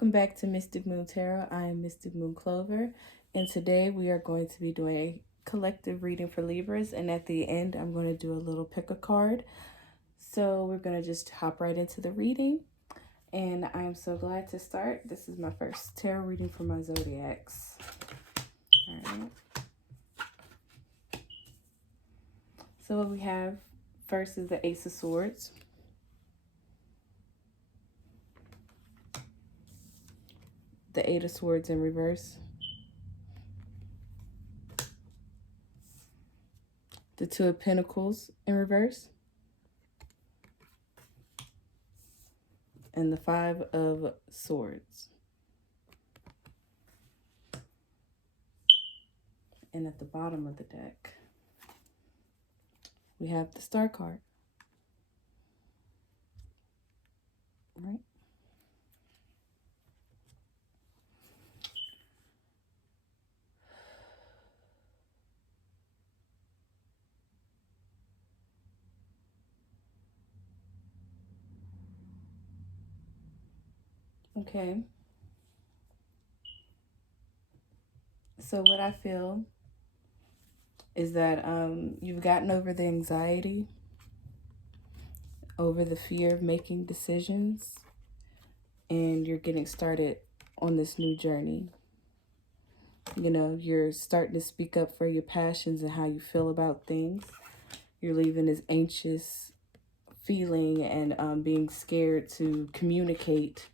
Welcome back to Mystic Moon Tarot. I am Mystic Moon Clover, and today we are going to be doing a collective reading for Libras, and at the end I'm going to do a little pick a card. So we're going to just hop right into the reading, and I am so glad to start. This is my first tarot reading for my zodiacs. All right. So what we have first is the Ace of Swords. The Eight of Swords in reverse. The Two of Pentacles in reverse. And the Five of Swords. And at the bottom of the deck, we have the Star card. All right. Okay. So what I feel is that you've gotten over the anxiety, over the fear of making decisions, and you're getting started on this new journey. You know, you're starting to speak up for your passions and how you feel about things. You're leaving this anxious feeling and being scared to communicate,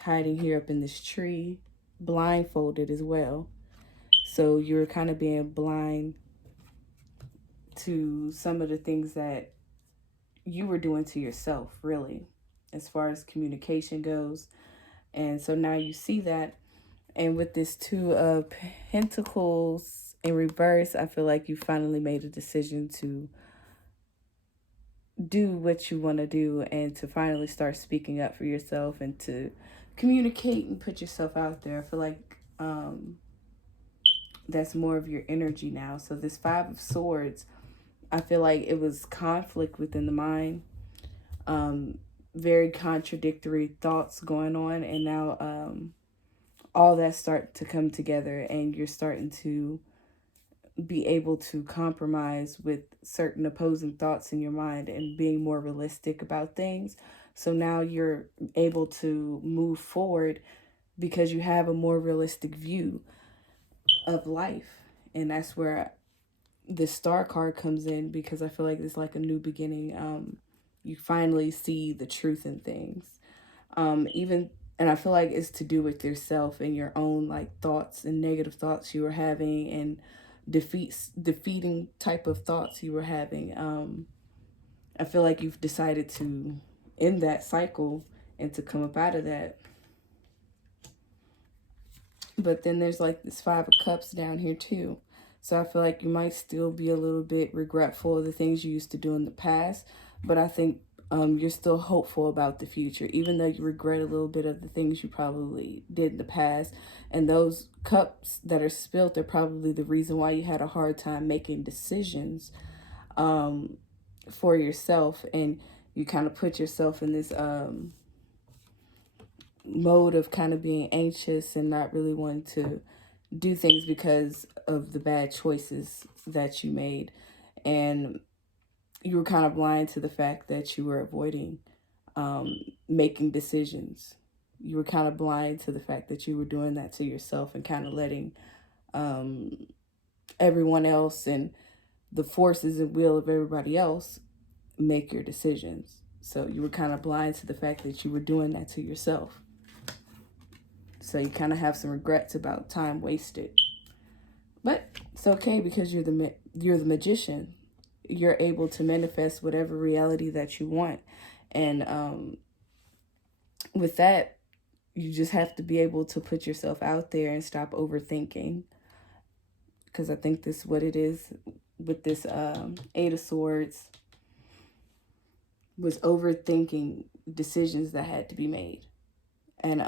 hiding here up in this tree, blindfolded as well. So you're kind of being blind to some of the things that you were doing to yourself, really, as far as communication goes. And so now you see that. And with this Two of Pentacles in reverse, I feel like you finally made a decision to do what you want to do and to finally start speaking up for yourself and to communicate and put yourself out there. I feel like that's more of your energy now. So this Five of Swords, I feel like it was conflict within the mind, very contradictory thoughts going on, and now all that start to come together, and you're starting to be able to compromise with certain opposing thoughts in your mind and being more realistic about things. So now you're able to move forward because you have a more realistic view of life. And that's where the Star card comes in, because I feel like it's like a new beginning. You finally see the truth in things. And I feel like it's to do with yourself and your own like thoughts and negative thoughts you were having, and defeating type of thoughts you were having. I feel like you've decided to end that cycle and to come up out of that. But then there's like this Five of Cups down here too. So I feel like you might still be a little bit regretful of the things you used to do in the past. But I think you're still hopeful about the future, even though you regret a little bit of the things you probably did in the past. And those cups that are spilt are probably the reason why you had a hard time making decisions for yourself. And you kind of put yourself in this mode of kind of being anxious and not really wanting to do things because of the bad choices that you made. And you were kind of blind to the fact that you were avoiding making decisions. You were kind of blind to the fact that you were doing that to yourself and kind of letting everyone else and the forces and will of everybody else make your decisions. So you were kind of blind to the fact that you were doing that to yourself. So you kind of have some regrets about time wasted. But it's okay, because you're the magician. You're able to manifest whatever reality that you want. And with that, you just have to be able to put yourself out there and stop overthinking. Because I think this is what it is with this Eight of Swords, was overthinking decisions that had to be made. And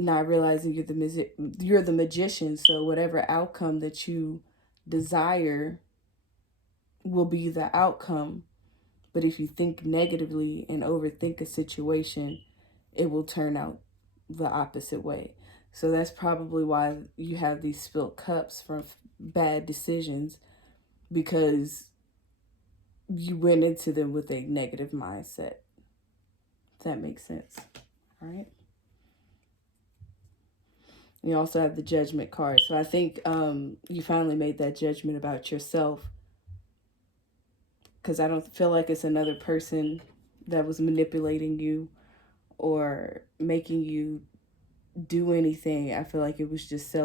not realizing you're the magician, so whatever outcome that you desire will be the outcome. But if you think negatively and overthink a situation, it will turn out the opposite way. So that's probably why you have these spilt cups from bad decisions, because you went into them with a negative mindset. Does that make sense? All right. You also have the judgment card. So I think you finally made that judgment about yourself, because I don't feel like it's another person that was manipulating you or making you do anything. I feel like it was just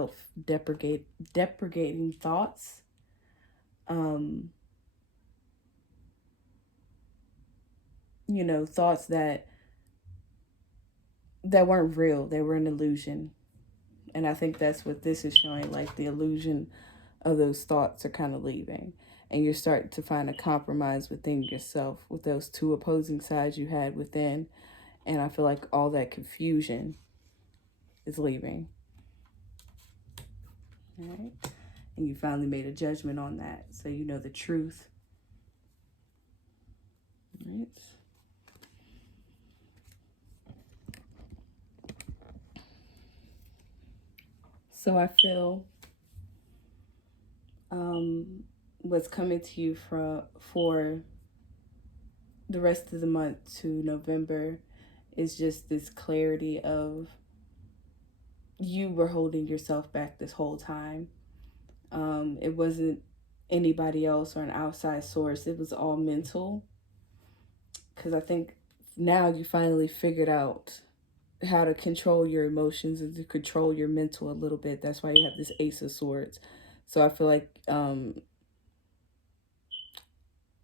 deprecating thoughts. Thoughts that weren't real. They were an illusion. And I think that's what this is showing, like the illusion of those thoughts are kind of leaving. And you're starting to find a compromise within yourself with those two opposing sides you had within. And I feel like all that confusion is leaving. All right. And you finally made a judgment on that. So you know the truth. All right. So I feel what's coming to you for the rest of the month to November is just this clarity of you were holding yourself back this whole time. It wasn't anybody else or an outside source. It was all mental. Because I think now you finally figured out how to control your emotions and to control your mental a little bit. That's why you have this Ace of Swords. So I feel like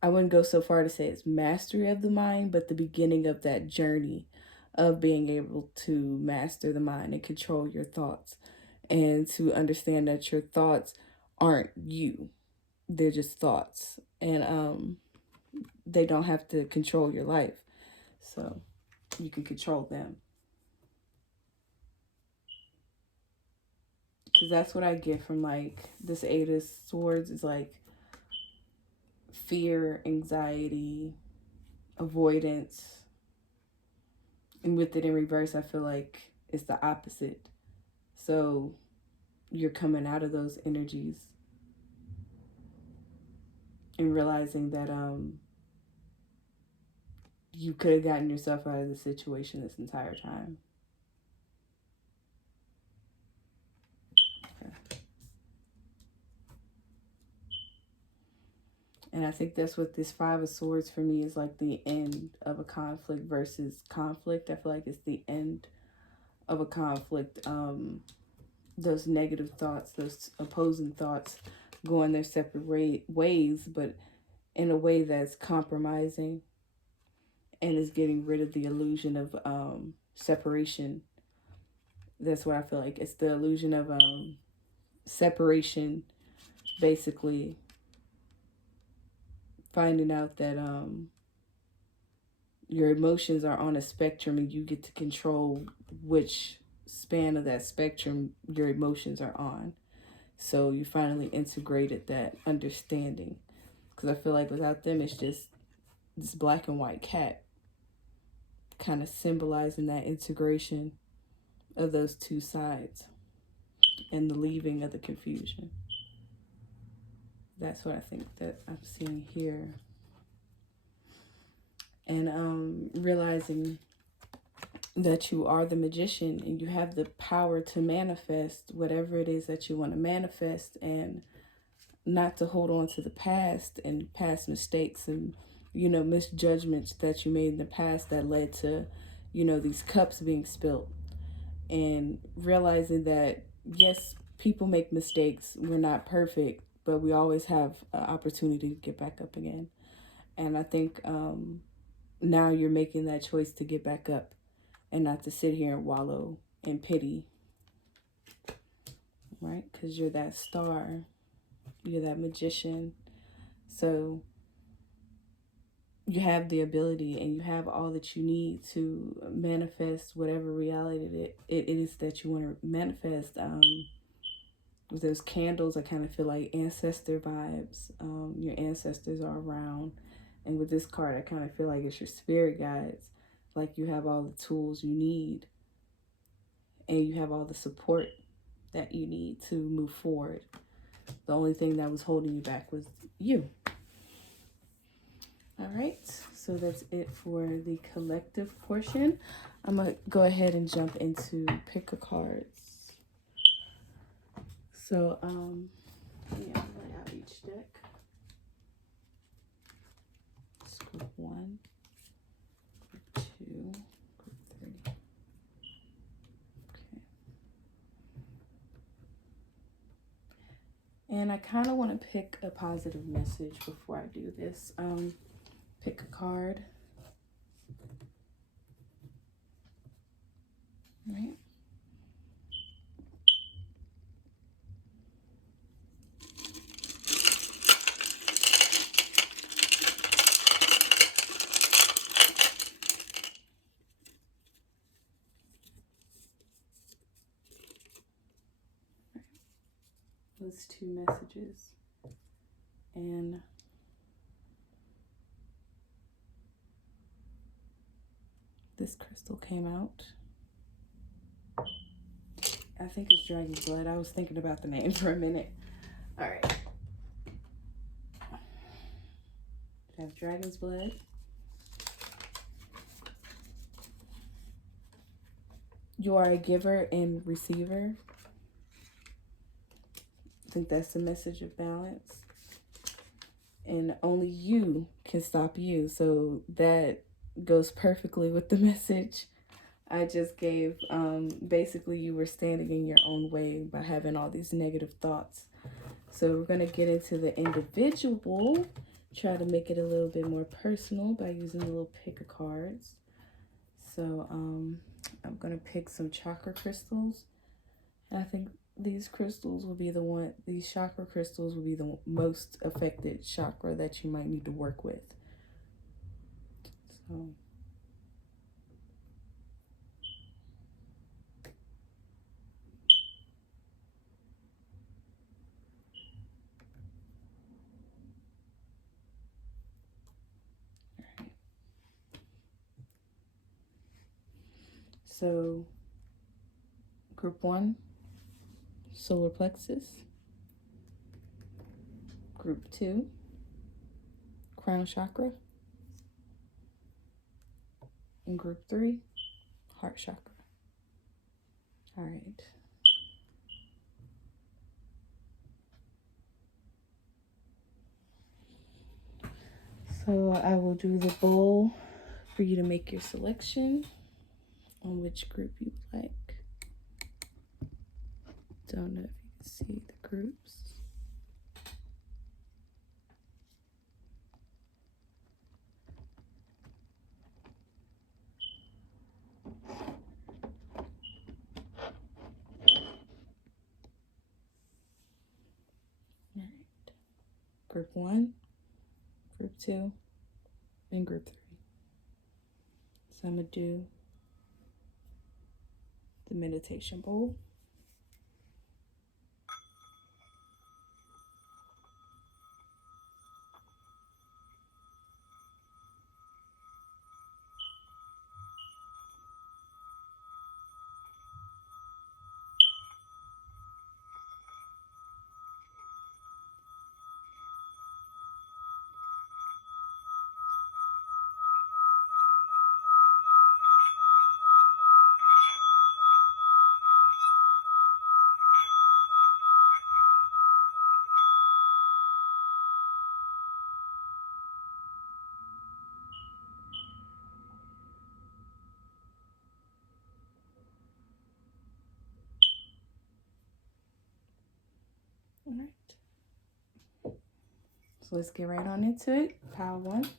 I wouldn't go so far to say it's mastery of the mind, but the beginning of that journey of being able to master the mind and control your thoughts, and to understand that your thoughts aren't you. They're just thoughts, and they don't have to control your life. So you can control them. Because that's what I get from like this Eight of Swords is like fear, anxiety, avoidance. And with it in reverse, I feel like it's the opposite. So you're coming out of those energies and realizing that you could have gotten yourself out of the situation this entire time. Okay. And I think that's what this Five of Swords for me is, like the end of a conflict versus conflict. I feel like it's the end of a conflict. Those negative thoughts, those opposing thoughts going their separate ways, but in a way that's compromising and is getting rid of the illusion of separation. That's what I feel like. It's the illusion of separation, basically finding out that your emotions are on a spectrum and you get to control which span of that spectrum your emotions are on. So you finally integrated that understanding. Because I feel like without them, it's just this black and white cat, kind of symbolizing that integration of those two sides and the leaving of the confusion. That's what I think that I'm seeing here. And realizing that you are the magician and you have the power to manifest whatever it is that you want to manifest, and not to hold on to the past and past mistakes and, misjudgments that you made in the past that led to, these cups being spilled. And realizing that, yes, people make mistakes. We're not perfect, but we always have an opportunity to get back up again. And I think now you're making that choice to get back up and not to sit here and wallow in pity, right? Because you're that star. You're that magician. So you have the ability and you have all that you need to manifest whatever reality it is that you want to manifest. With those candles, I kind of feel like ancestor vibes. Your ancestors are around. And with this card, I kind of feel like it's your spirit guides. Like you have all the tools you need and you have all the support that you need to move forward. The only thing that was holding you back was you. All right, so that's it for the collective portion. I'm going to go ahead and jump into pick a cards. So, yeah, lay out each deck. Group 1, Group 2, Group 3. Okay. And I kind of want to pick a positive message before I do this. Pick a card. Right. Those 2 messages. And this crystal came out. I think it's Dragon's Blood. I was thinking about the name for a minute. All right. We have Dragon's Blood. You are a giver and receiver. I think that's the message of balance. And only you can stop you. So that goes perfectly with the message I just gave. Basically, you were standing in your own way by having all these negative thoughts. So we're going to get into the individual. Try to make it a little bit more personal by using a little pick of cards. So I'm going to pick some chakra crystals. And I think these crystals will be these chakra crystals will be the most affected chakra that you might need to work with. So So, Group 1, solar plexus. Group 2, crown chakra. And Group 3, heart chakra. All right. So I will do the bowl for you to make your selection on which group you would like. Don't know if you can see the groups. All right. Group 1, Group 2, and Group 3. So I'm going to do the meditation bowl. All right. So let's get right on into it. Pile 1.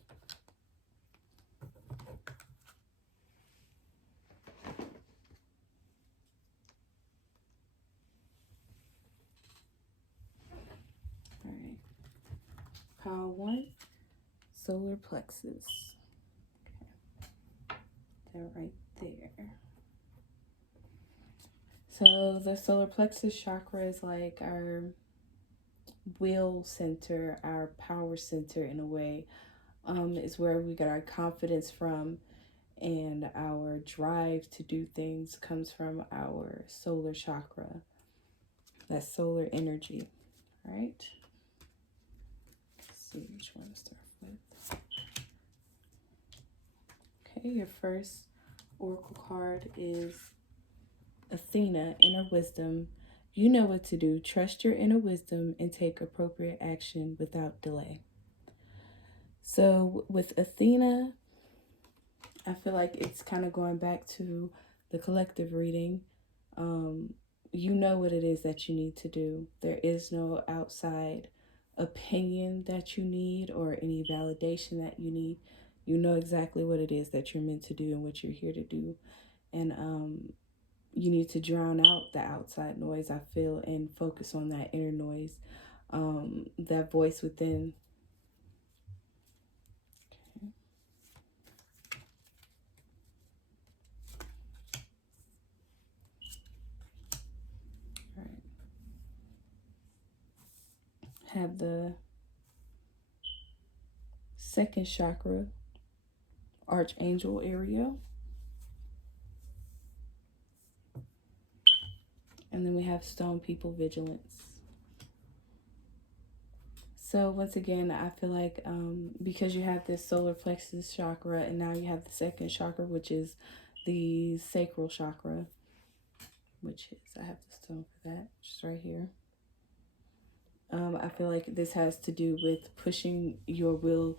All right. Pile 1, solar plexus. Okay. They're right there. So the solar plexus chakra is like our will center, our power center in a way. It's where we get our confidence from, and our drive to do things comes from our solar chakra, that solar energy, right? Let's see which one to start with. Okay, your first oracle card is Athena, inner wisdom. You know what to do. Trust your inner wisdom and take appropriate action without delay. So with Athena, I feel like it's kind of going back to the collective reading. You know what it is that you need to do. There is no outside opinion that you need or any validation that you need. You know exactly what it is that you're meant to do and what you're here to do. And you need to drown out the outside noise, I feel, and focus on that inner noise, that voice within. Okay. All right. Have the second chakra, Archangel area. And then we have stone people, vigilance. So once again, I feel like because you have this solar plexus chakra and now you have the second chakra, which is the sacral chakra, which is, I have the stone for that, just right here. I feel like this has to do with pushing your will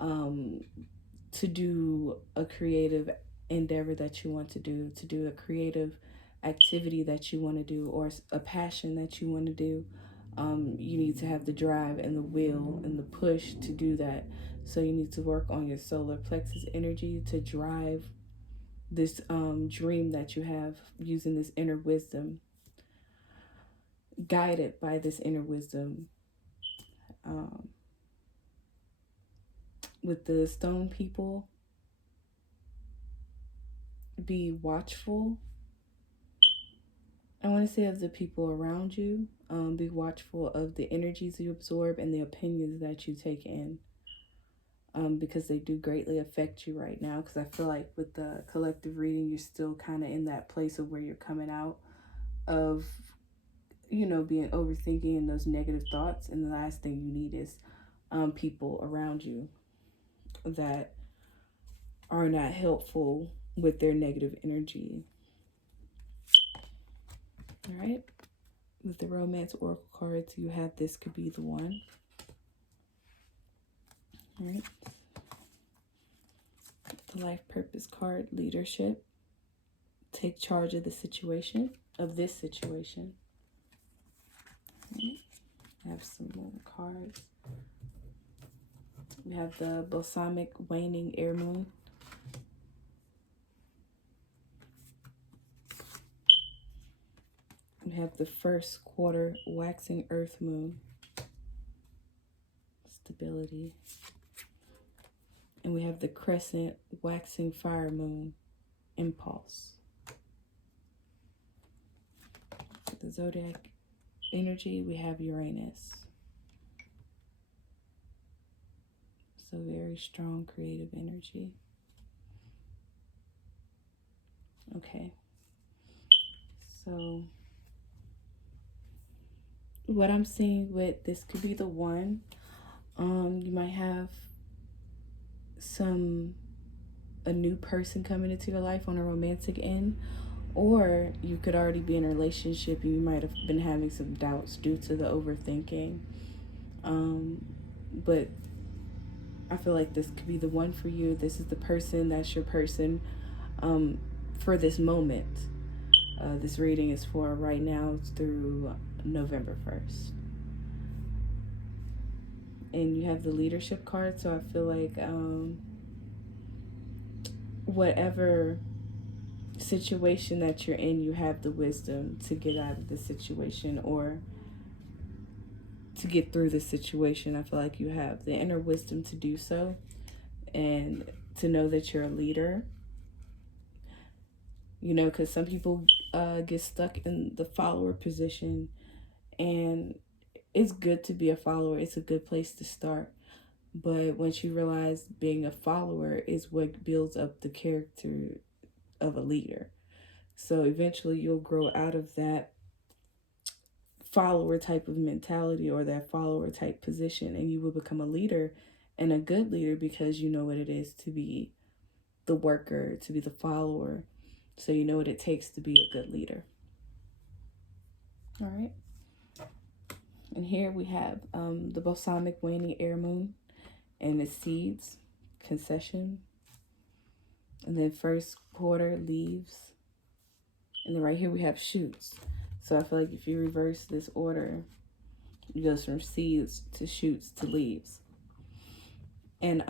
to do a creative endeavor that you want to do a creative activity that you want to do, or a passion that you want to do. You need to have the drive and the will and the push to do that. So you need to work on your solar plexus energy to drive this dream that you have using this inner wisdom, guided by this inner wisdom. With the stone people, be watchful. I want to say of the people around you. Be watchful of the energies you absorb and the opinions that you take in, because they do greatly affect you right now. Because I feel like with the collective reading, you're still kind of in that place of where you're coming out of, being overthinking and those negative thoughts. And the last thing you need is people around you that are not helpful with their negative energy. All right. With the romance oracle cards, you have this could be the one. All right. The life purpose card, leadership. Take charge of the situation, of this situation. Right. I have some more cards. We have the balsamic waning air moon. We have the first quarter waxing earth moon. Stability. And we have the crescent waxing fire moon. Impulse. For the zodiac energy, we have Uranus. So very strong creative energy. Okay. So what I'm seeing with this could be the one. You might have a new person coming into your life on a romantic end, or you could already be in a relationship and you might have been having some doubts due to the overthinking. But I feel like this could be the one for you. This is the person that's your person for this moment. This reading is for right now through November 1st. And you have the leadership card, so I feel like whatever situation that you're in, you have the wisdom to get out of the situation or to get through the situation. I feel like you have the inner wisdom to do so and to know that you're a leader. Because some people get stuck in the follower position, and it's good to be a follower. It's a good place to start. But once you realize being a follower is what builds up the character of a leader. So eventually you'll grow out of that follower type of mentality or that follower type position, and you will become a leader, and a good leader, because you know what it is to be the worker, to be the follower. So you know what it takes to be a good leader. All right. And here we have the balsamic waning air moon and its seeds, concession. And then first quarter, leaves. And then right here we have shoots. So I feel like if you reverse this order, it goes from seeds to shoots to leaves. And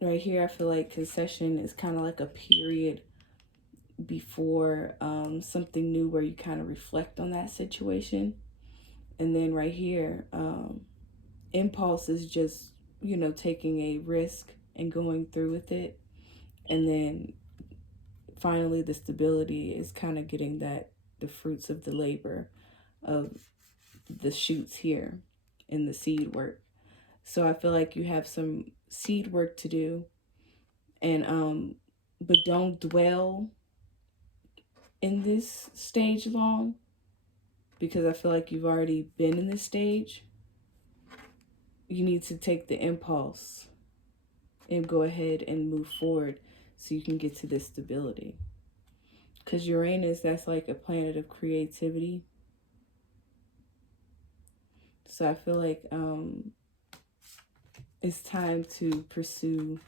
right here I feel like concession is kind of like a period before something new, where you kind of reflect on that situation. And then right here, impulse is just, you know, taking a risk and going through with it. And then finally the stability is kind of getting that, the fruits of the labor of the shoots here in the seed work. So I feel like you have some seed work to do, and but don't dwell in this stage long, because I feel like you've already been in this stage. You need to take the impulse and go ahead and move forward so you can get to this stability. Because Uranus, that's like a planet of creativity. So I feel like it's time to pursue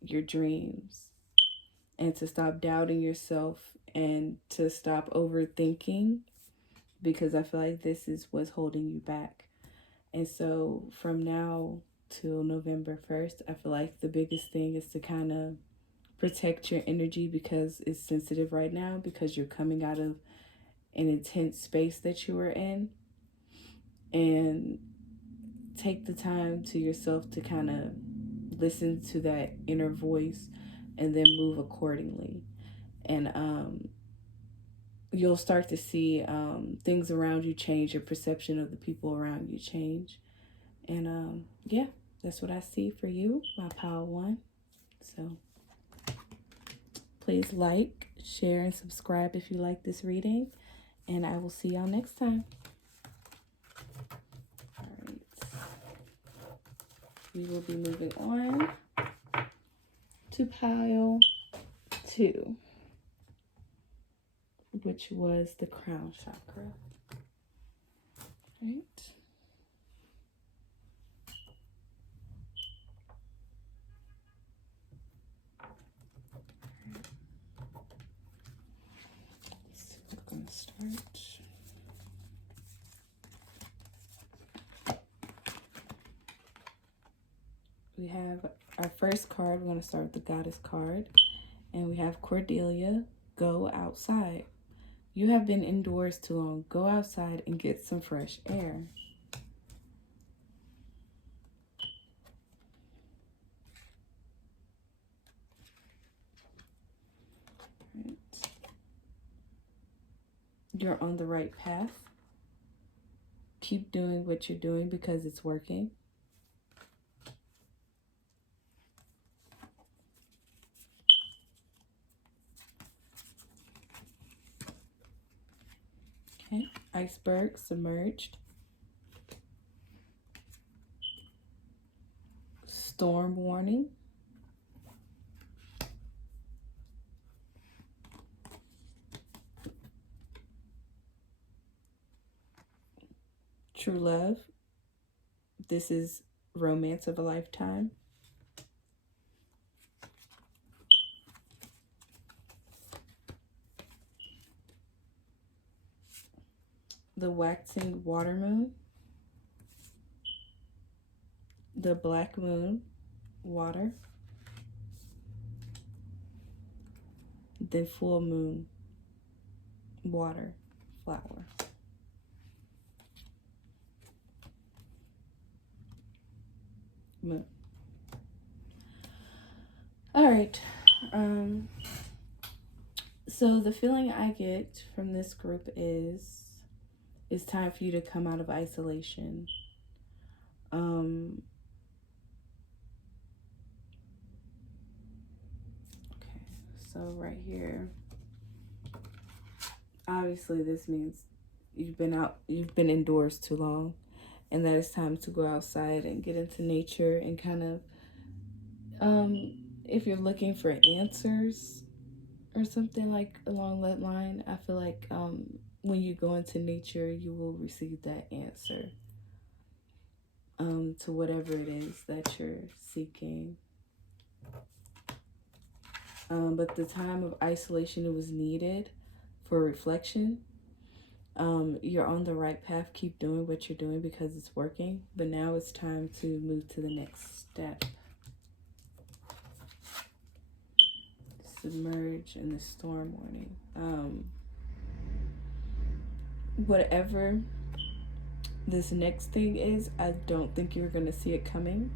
your dreams and to stop doubting yourself and to stop overthinking, because I feel like this is what's holding you back. And so from now till November 1st, I feel like the biggest thing is to kind of protect your energy, because it's sensitive right now, because you're coming out of an intense space that you were in. And take the time to yourself to kind of listen to that inner voice and then move accordingly. And you'll start to see things around you change, your perception of the people around you change. And yeah, that's what I see for you, my Power One. So please like, share, and subscribe if you like this reading. And I will see y'all next time. All right. We will be moving on to pile 2, which was the crown chakra. Right. So we're going to start. We have our first card. We're going to start with the Goddess card. And we have Cordelia, go outside. You have been indoors too long. Go outside and get some fresh air. Right. You're on the right path. Keep doing what you're doing because it's working. Okay. Iceberg, submerged. Storm warning. True love. This is romance of a lifetime. The waxing water moon. The black moon, water. The full moon, water, flower. Moon. All right. So the feeling I get from this group is it's time for you to come out of isolation. Okay, so right here, obviously this means you've been indoors too long, and that it's time to go outside and get into nature and kind of, if you're looking for answers or something like along that line, I feel like when you go into nature, you will receive that answer to whatever it is that you're seeking. But the time of isolation, it was needed for reflection. You're on the right path. Keep doing what you're doing because it's working. But now it's time to move to the next step. Submerge in the storm warning. Whatever this next thing is, I don't think you're going to see it coming.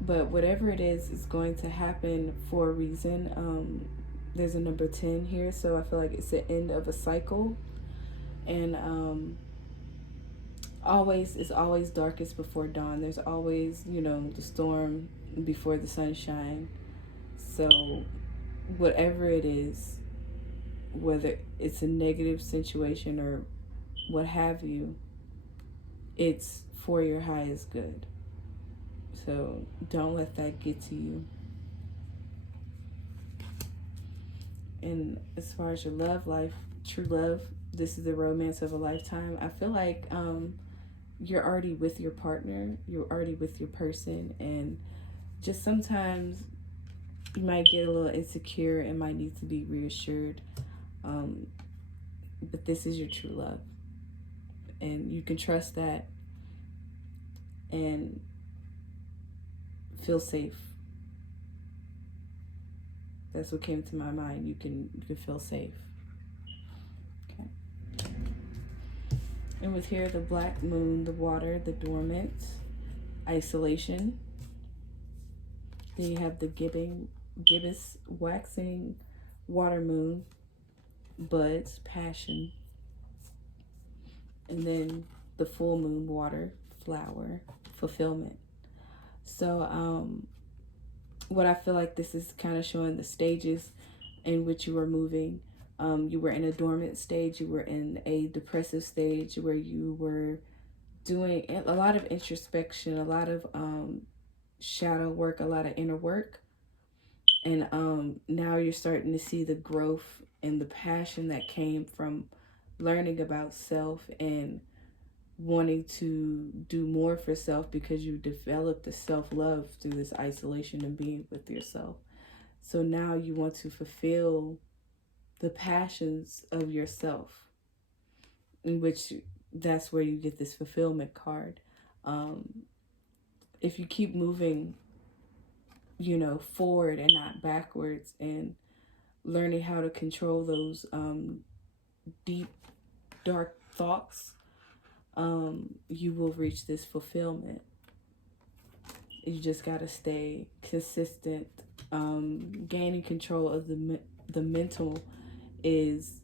But whatever it is going to happen for a reason. There's a number 10 here, so I feel like it's the end of a cycle. And it's always darkest before dawn. There's always, the storm before the sunshine. So whatever it is, whether it's a negative situation or what have you, it's for your highest good. So don't let that get to you. And as far as your love life, true love, this is the romance of a lifetime. I feel like you're already with your partner, you're already with your person, and just sometimes you might get a little insecure and might need to be reassured. But this is your true love, and you can trust that and feel safe. That's what came to my mind. You can feel safe. Okay. And with here, the black moon, the water, the dormant, isolation. Then you have the gibbous, waxing, water moon, buds, passion. And then the full moon, water, flower, fulfillment. So what I feel like this is kind of showing the stages in which you were moving. You were in a dormant stage, you were in a depressive stage where you were doing a lot of introspection, a lot of shadow work, a lot of inner work. And now you're starting to see the growth and the passion that came from learning about self and wanting to do more for self because you developed the self-love through this isolation and being with yourself. So now you want to fulfill the passions of yourself, in which that's where you get this fulfillment card. If you keep moving, forward and not backwards, and learning how to control those deep, dark thoughts, you will reach this fulfillment. You just got to stay consistent. Gaining control of the mental is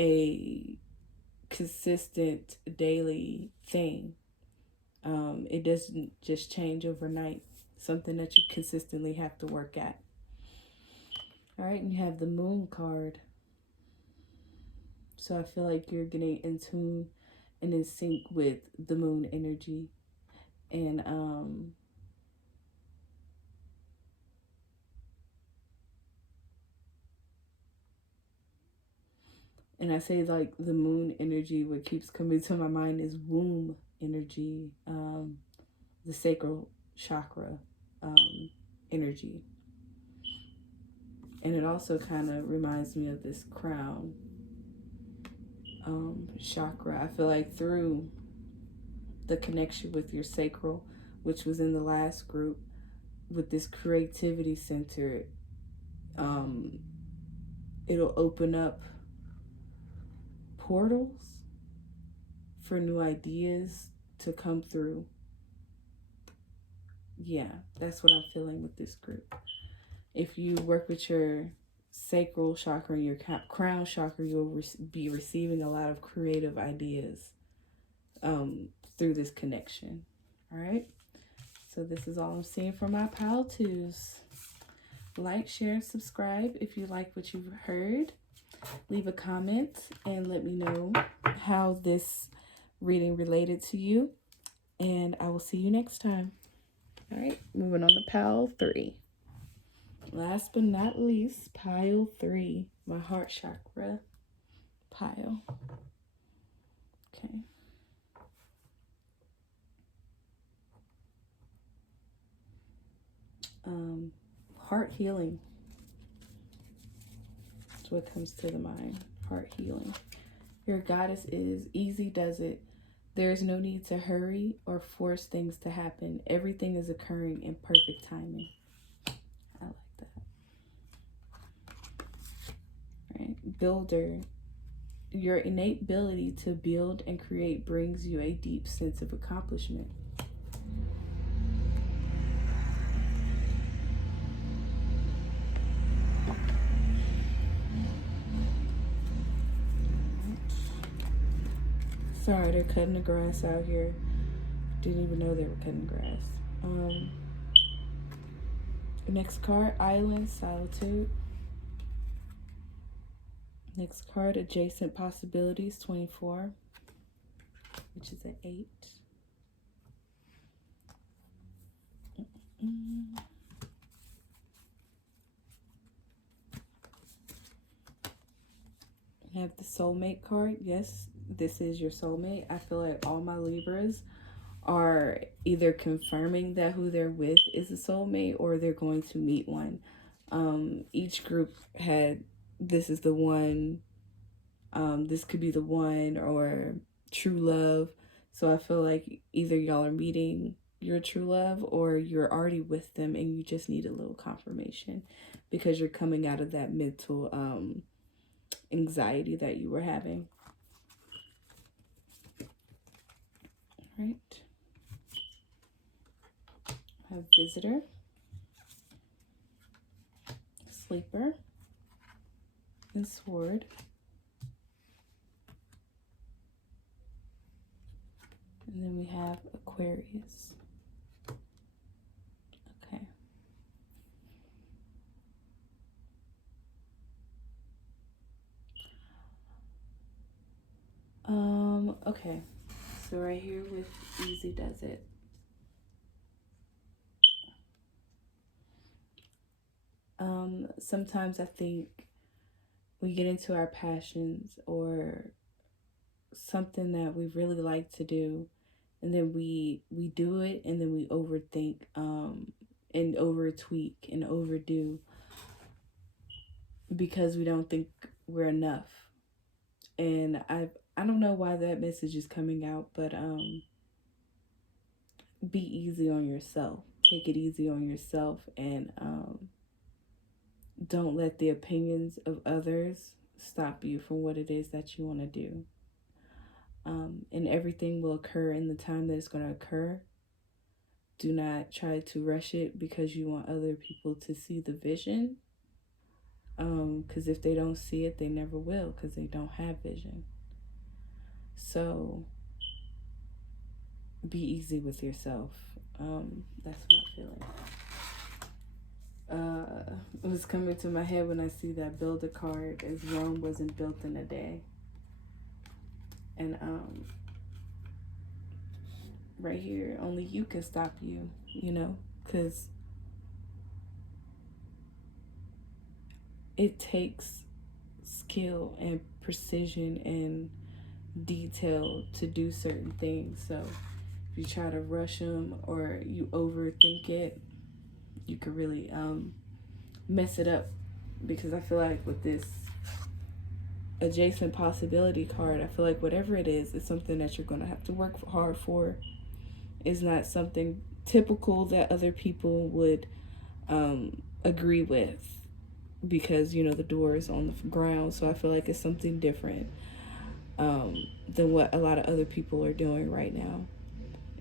a consistent daily thing. It doesn't just change overnight. Something that you consistently have to work at. All right, and you have the moon card. So I feel like you're getting in tune and in sync with the moon energy. And I say like the moon energy, what keeps coming to my mind is womb energy, the sacral chakra energy. And it also kind of reminds me of this crown chakra. I feel like through the connection with your sacral, which was in the last group, with this creativity center, it'll open up portals for new ideas to come through. Yeah, that's what I'm feeling with this group. If you work with your sacral chakra and your crown chakra, you'll be receiving a lot of creative ideas through this connection. All right. So this is all I'm seeing for my pile twos. Like, share, and subscribe if you like what you've heard. Leave a comment and let me know how this reading related to you. And I will see you next time. All right, moving on to pile 3. Last but not least, pile 3, my heart chakra pile. Okay. Heart healing. That's what comes to the mind. Heart healing. Your goddess is easy does it. There is no need to hurry or force things to happen. Everything is occurring in perfect timing. I like that. Right. Builder. Your innate ability to build and create brings you a deep sense of accomplishment. Sorry, they're cutting the grass out here. Didn't even know they were cutting grass. Next card, Island, Solitude. Next card, Adjacent Possibilities, 24, which is an 8. I have the Soulmate card. Yes, this is your soulmate. I feel like all my Libras are either confirming that who they're with is a soulmate or they're going to meet one. Each group had, this is the one, this could be the one, or true love. So I feel like either y'all are meeting your true love or you're already with them and you just need a little confirmation because you're coming out of that mental anxiety that you were having. All right. I have Visitor, Sleeper, and Sword. And then we have Aquarius. Okay. Okay. So right here with Easy Does It. Sometimes I think we get into our passions or something that we really like to do, and then we do it, and then we overthink and over tweak and overdo because we don't think we're enough. And I don't know why that message is coming out, but be easy on yourself. Take it easy on yourself, and don't let the opinions of others stop you from what it is that you want to do. And everything will occur in the time that it's going to occur. Do not try to rush it because you want other people to see the vision. Because if they don't see it, they never will, because they don't have vision. So be easy with yourself. That's what I'm feeling. It was coming to my head when I see that Builder card, as Rome wasn't built in a day. And right here, only you can stop you, you know, because it takes skill and precision and detail to do certain things. So if you try to rush them or you overthink it, you could really mess it up. Because I feel like with this Adjacent Possibility card, I feel like whatever it is something that you're going to have to work hard for. It's not something typical that other people would agree with, because, you know, the door is on the ground. So I feel like it's something different than what a lot of other people are doing right now.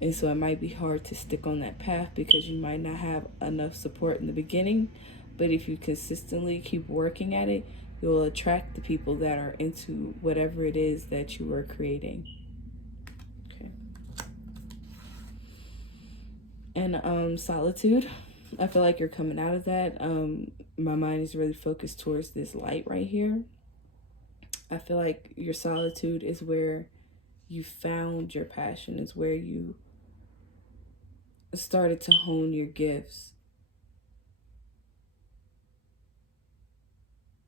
And so it might be hard to stick on that path because you might not have enough support in the beginning. But if you consistently keep working at it, you'll attract the people that are into whatever it is that you are creating. Okay. And solitude. I feel like you're coming out of that. My mind is really focused towards this light right here. I feel like your solitude is where you found your passion, is where you started to hone your gifts.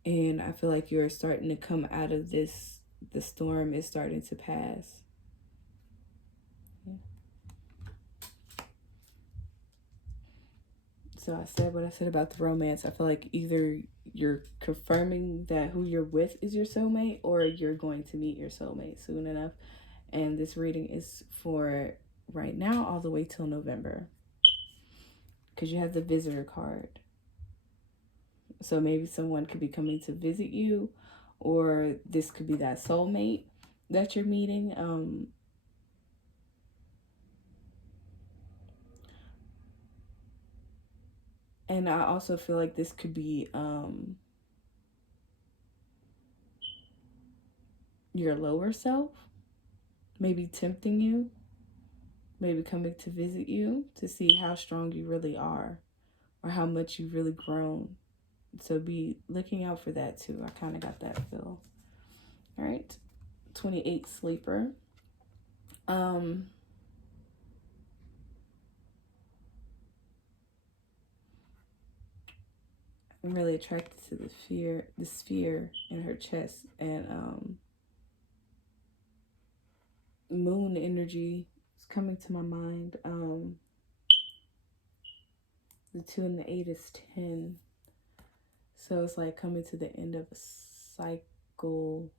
And I feel like you're starting to come out of this, the storm is starting to pass. Yeah. So I said what I said about the romance. I feel like either you're confirming that who you're with is your soulmate, or you're going to meet your soulmate soon enough. And this reading is for right now all the way till November, because you have the visitor card. So maybe someone could be coming to visit you, or this could be that soulmate that you're meeting. And I also feel like this could be your lower self, maybe tempting you, maybe coming to visit you to see how strong you really are, or how much you've really grown. So be looking out for that too. I kind of got that feel. All right, 28 sleeper. I'm really attracted to the sphere in her chest, and moon energy is coming to my mind. The 2 and the 8 is 10. So it's like coming to the end of a cycle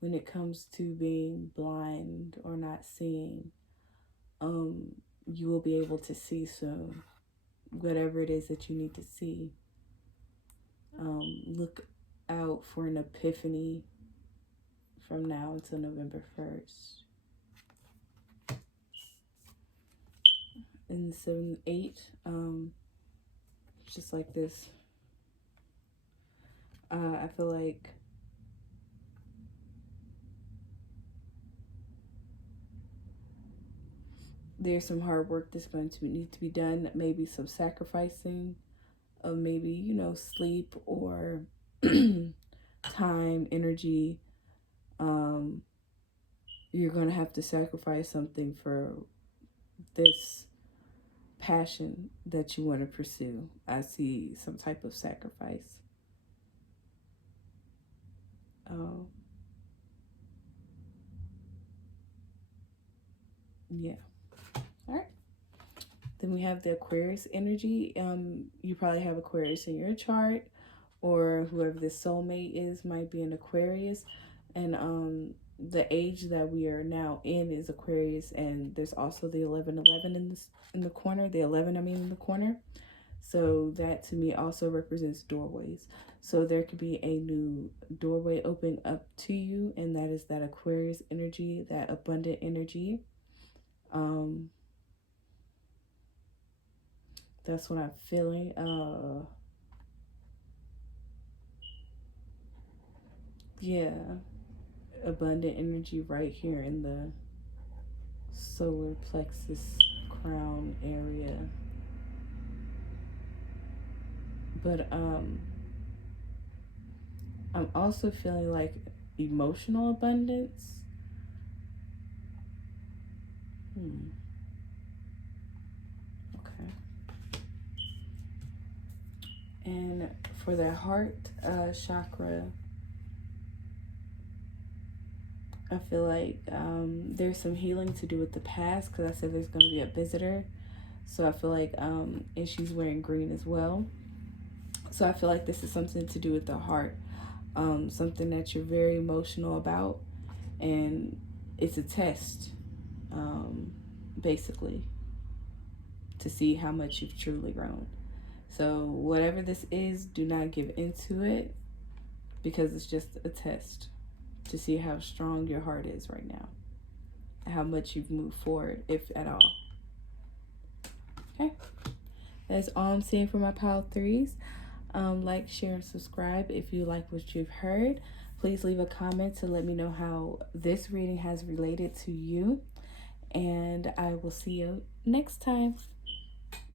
when it comes to being blind or not seeing. You will be able to see soon, whatever it is that you need to see. Look out for an epiphany from now until November 1st. And the 7, 8, just like this. I feel like there's some hard work that's going to need to be done. Maybe some sacrificing of maybe, you know, sleep or time, energy. You're going to have to sacrifice something for this passion that you want to pursue. I see some type of sacrifice. Yeah. All right. Then we have the Aquarius energy. You probably have Aquarius in your chart, or whoever this soulmate is might be an Aquarius. And the age that we are now in is Aquarius, and there's also the 1111 in the corner. The 11, I mean, in the corner. So that to me also represents doorways. So there could be a new doorway opening up to you, and that is that Aquarius energy, that abundant energy. That's what I'm feeling. Yeah, abundant energy right here in the solar plexus crown area. But I'm also feeling like emotional abundance. Okay. And for the heart chakra, I feel like there's some healing to do with the past, because I said there's going to be a visitor. So I feel like, and she's wearing green as well. So I feel like this is something to do with the heart, something that you're very emotional about, and it's a test, basically, to see how much you've truly grown. So whatever this is, do not give into it, because it's just a test to see how strong your heart is right now, how much you've moved forward, if at all. Okay, that's all I'm seeing for my pile threes. Like, share, and subscribe if you like what you've heard. Please leave a comment to let me know how this reading has related to you. and I will see you next time.